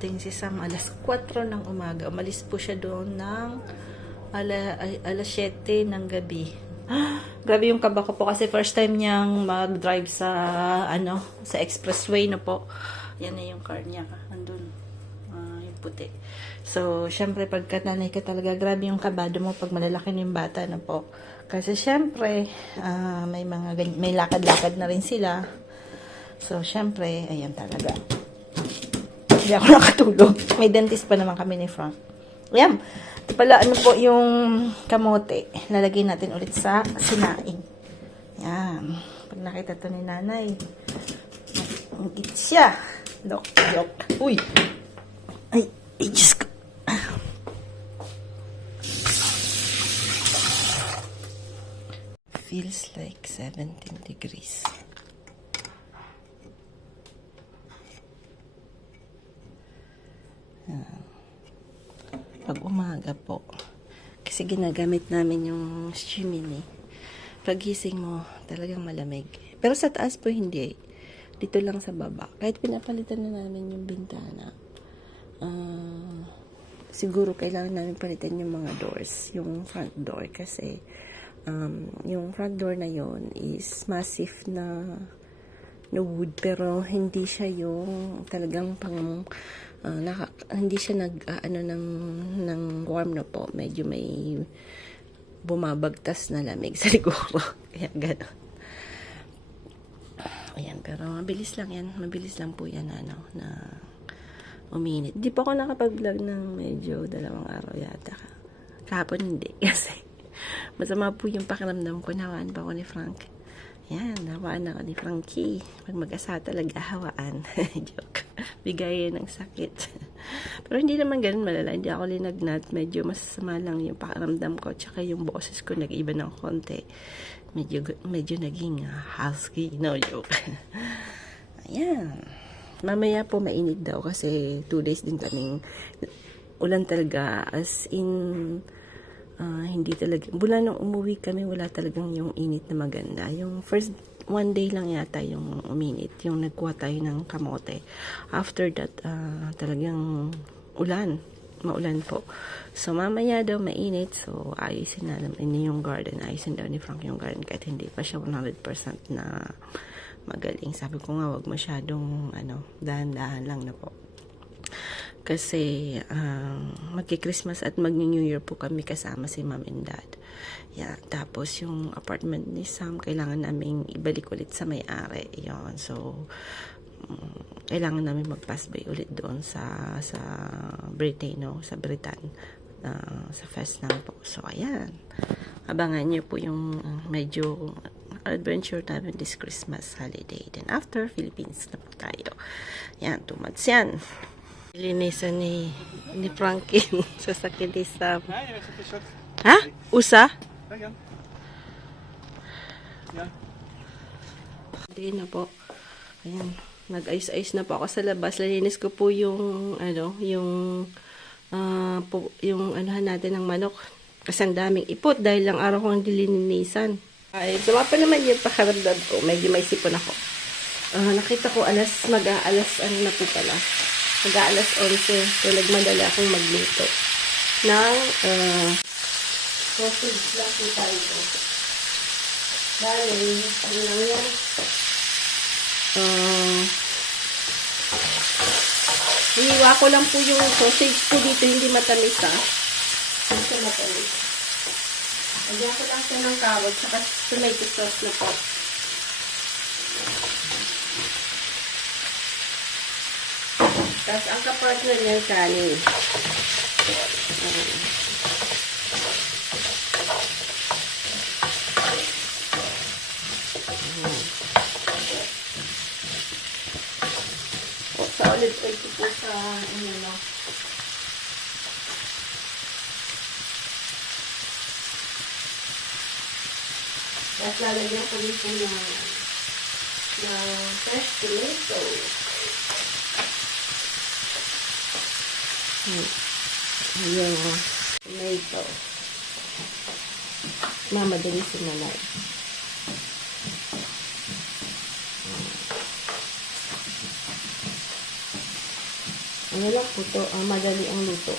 dumating si Sam alas 4 ng umaga. Umalis po siya doon ng alas 7 ng gabi. Grabe yung kaba ko po kasi first time niyang mag-drive sa sa expressway na po. Yan na yung car niya. Andun. Yung puti. So, syempre pagka nanay ka talaga, grabe yung kabado mo pag malalaki na yung bata na po. Kasi syempre, may lakad-lakad na rin sila. So, syempre, ayan talaga. Hindi ako nakatulog. May dentist pa naman kami ni Frank. Ayan. Ito pala, ano po yung kamote. Lalagay natin ulit sa sinaing. Ayan. Pag nakita to ni nanay, mag-eat siya. Joke. Uy! Ay, Diyos ko. Feels like 17 degrees. Pag umaga po, kasi ginagamit namin yung chimney. Pagising mo, talagang malamig. Pero sa taas po hindi. Dito lang sa baba. Kahit pinapalitan na namin yung bintana, siguro kailangan namin palitan yung mga doors, yung front door. Kasi yung front door na yon is massive na wood, pero hindi siya yung talagang hindi siya ng warm na po. Medyo may bumabagtas na lamig sa liguro. Kaya gano'n. Ayan, pero mabilis lang yan. Mabilis lang po yan, na uminit. Di po ako nakapag-vlog ng medyo 2 araw yata. Kahapon hindi. Kasi masama po yung pakiramdam ko. Nawaan pa ako ni Frank. Yan, nawaan ako ni Frankie. Pag mag-asa talaga, hawaan. Joke. Bigayin ng sakit. Pero hindi naman ganun malala. Hindi ako linagnat. Medyo masama lang yung pakiramdam ko. Tsaka yung boses ko nag-iba ng konti. Medyo naging husky. No joke. Ayan. Mamaya po mainit daw kasi 2 days din kaming ulan talaga. As in, hindi talaga, mula nung umuwi kami, wala talagang yung init na maganda. Yung first 1 day lang yata yung uminit, yung nagkuha tayo ng kamote. After that, talagang maulan po. So, mamaya daw mainit, so ayusin na naman yung garden. Ayusin daw ni Frank yung garden kahit hindi pa siya 100% na magaling. Sabi ko nga, wag masyadong, dahan-dahan lang na po. Kasi magki-Christmas at mag-New Year po kami kasama si Mom and Dad. Yeah, tapos yung apartment ni Sam kailangan naming ibalik ulit sa may-ari. Yon. So kailangan namin mag-pass by ulit doon sa Britain, sa Britain, sa fest namin po. So ayan. Abangan niyo po yung medyo adventure namin this Christmas holiday. Then after, Philippines na po tayo. Yan, 2 months yan. Linisan ni Frankie sa sakit ni Sam. Ha? Usa? Hindi na po. Ayan. Nag-ayos-ayos na po ako sa labas. Lalinis ko po yung natin ng manok. Kasi ang daming ipot dahil lang araw kong dilinisan. Ay, sumapa naman yung pakaramdam ko. Medyo may sipon ako. Nakita ko mag-aalas na po pala. Mag-aalas 11. So, nagmadali akong magluto ng sausage lang po tayo. Dahil, lang yan. Hiniwa ko lang po yung sausage ko dito. Hindi matamis, Hindi siya matamis. Lagyan ko lang siya ng carrot saka tomato sauce na po. Tapos, ang kapartner niyan kanin. Sa olive oil ko po sa Tapos, lalagyan ko dito ng fresh tomato. Ayan, tomato. Mamadali sumalay. Ayan lang po to. Madali ang luto.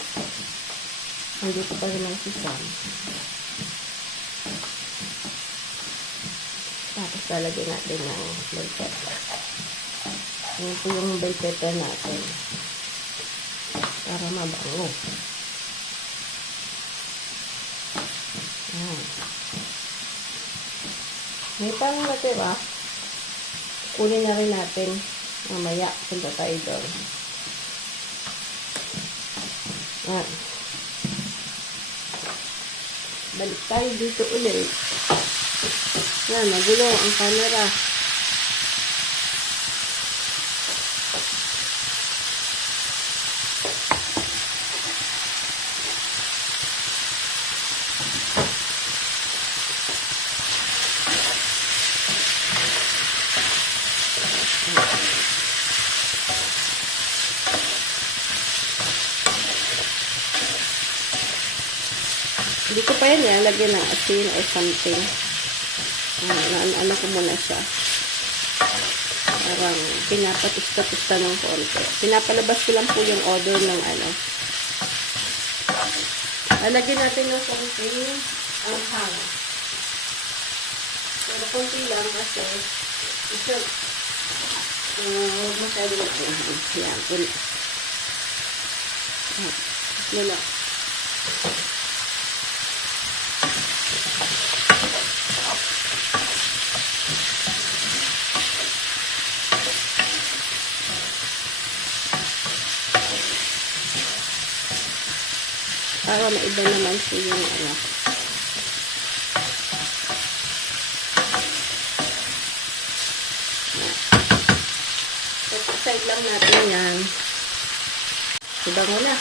Nandito pa rin ang si Sam. Tapos lalagyan natin ng bell pepper. Ayan po yung bell pepper natin. Para mabango. Ayan. May parang natira. Kunin na rin natin. Mamaya, punta tayo doon. Ayan. Balik tayo dito ulit. Yan, magulo ang camera. Hindi ko pa yan lagyan ng asin or something. Ano ko muna siya. Parang pinapatusta-tusta ng konti. Pinapalabas ko lang po yung odor ng ano. Lalagyan natin ng konti ang hang. Pero konti lang kasi ito masyado na ang hang. Yan. Wala. Para maiba naman po yung ano. So, side lang natin yan. Diba mo na?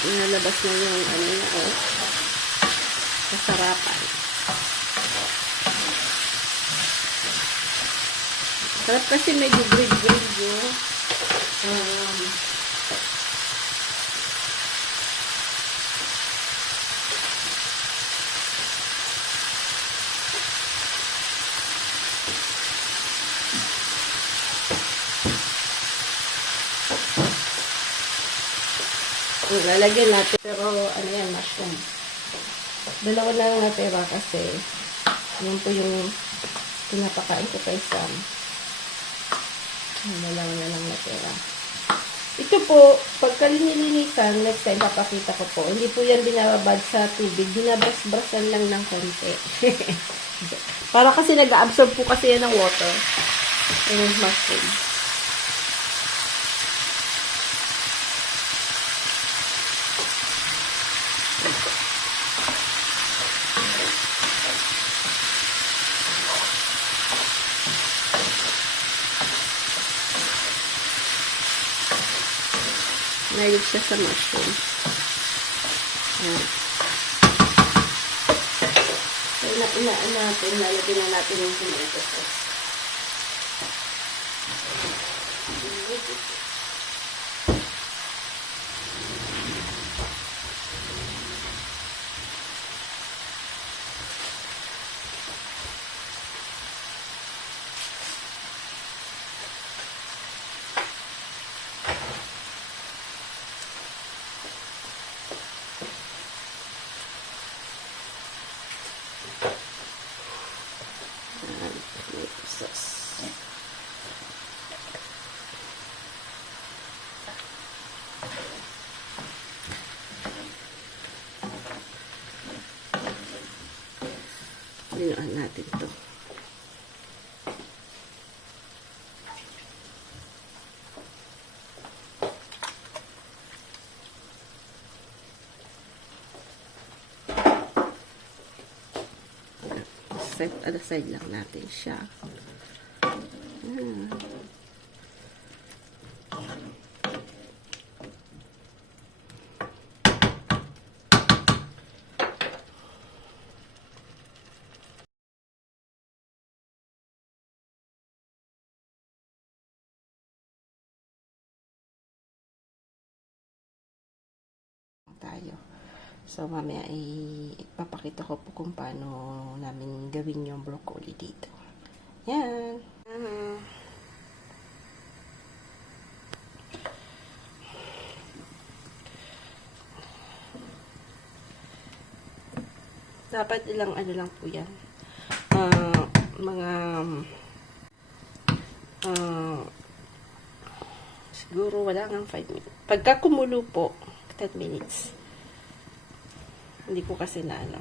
Nalabas na yung ano na kasarapan. Sarap kasi medyo grid-grid yung lalagyan natin. Pero, ano yan, mushroom. Dalawa na lang natira kasi yun po yung pinapakain ko kay Sam. Dalawa na lang natira. Ito po, pagka linilinisan, next time papakita ko po. Hindi po yan binababad sa tubig. Binabras-brasan lang ng konti. Para kasi nag-absorb po kasi yan ng water. Yung mushroom. Mahilig siya sa mushroom. Ayan. So, lalagyan na natin yung tomato sauce. Dinuan natin ito. Side lang natin siya. Tayo. So, mamaya ipapakita ko po kung paano namin gawin yung broccoli dito. Yan. Dapat ilang ano lang po yan. Mga siguro wala nga 5 minutes. Pagka kumulo po, 10 minutes. Hindi ko kasi na ano.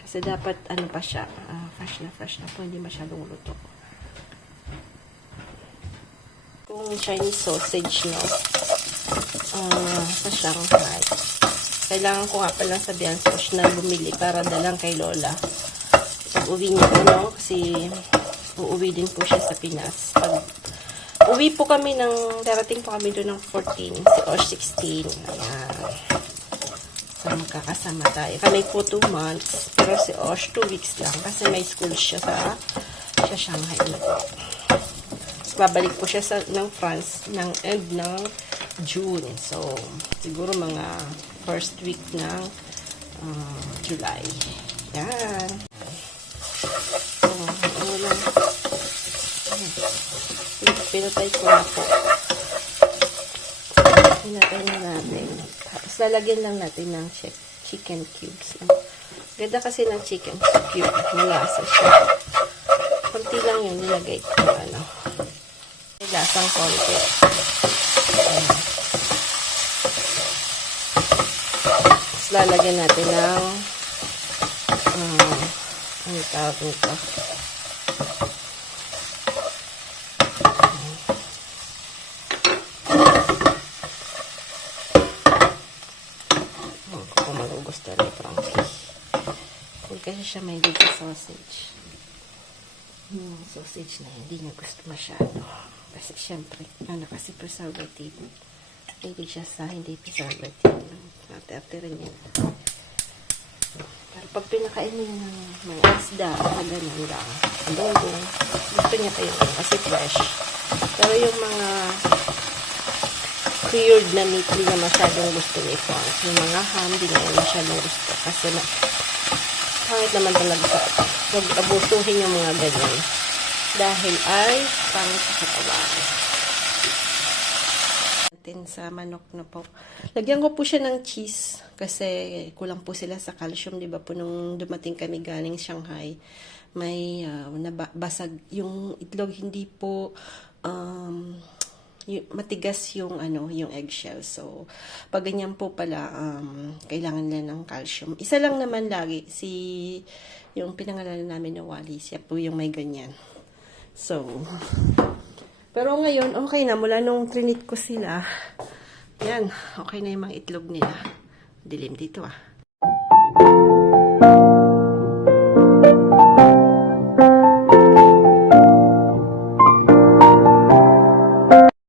Kasi dapat ano pa siya, fresh na po, hindi masyadong luto. Kung Chinese sausage, no, sa Shanghai. Kailangan ko nga palang sabihan Sosh na bumili para dalang kay Lola. Pag uwi niya po, no, kasi uuwi din po siya sa Pinas. Pag uwi po kami darating po kami doon ng 14, si Osh 16. Ayan. So, magkakasama tayo. Kami po 2 months, pero si Osh 2 weeks lang kasi may school siya sa Shanghai na po. Babalik po siya ng France ng end ng June. So, siguro mga first week ng July. Yan. So, ano lang. Pinatay ko na po. Pinatay na natin. Tapos, lalagyan lang natin ng chicken cubes. Ganda kasi ng chicken cube. Malasa siya. Kunti lang yung nilagay ko. Lasang konti. Tapos lalagyan natin ng ano tawag nito? Kung magugustuhan ni Frankie. Kung kasi siya may sa sausage. Yung sausage na hindi niya gusto masyado. Kasi syempre, kasi preservative. Hindi siya sa hindi preservative. Naterte rin yan. Pero pag pinakain niya ng mga isda, na ganyan lang, adobong, gusto niya pa yun kasi fresh. Pero yung mga cured na meat, hindi niya masyadong gusto ni Frank. Yung mga ham, hindi niya masyadong gusto. Kasi pangit naman talaga pag abusuhin yung mga ganyan. Dahil ay pangit sa katawan. Natin sa manok na po. Lagyan ko po siya ng cheese kasi kulang po sila sa calcium, 'di ba po nung dumating kami galing Shanghai. May nabasag yung itlog, hindi po matigas yung yung eggshell. So pag ganyan po pala kailangan nila ng calcium. Isa lang naman lagi yung pinangalanan namin na Wally, siya po yung may ganyan. So, pero ngayon, okay na. Mula nung trinit ko sila, yan, okay na yung mga itlog nila. Dilim dito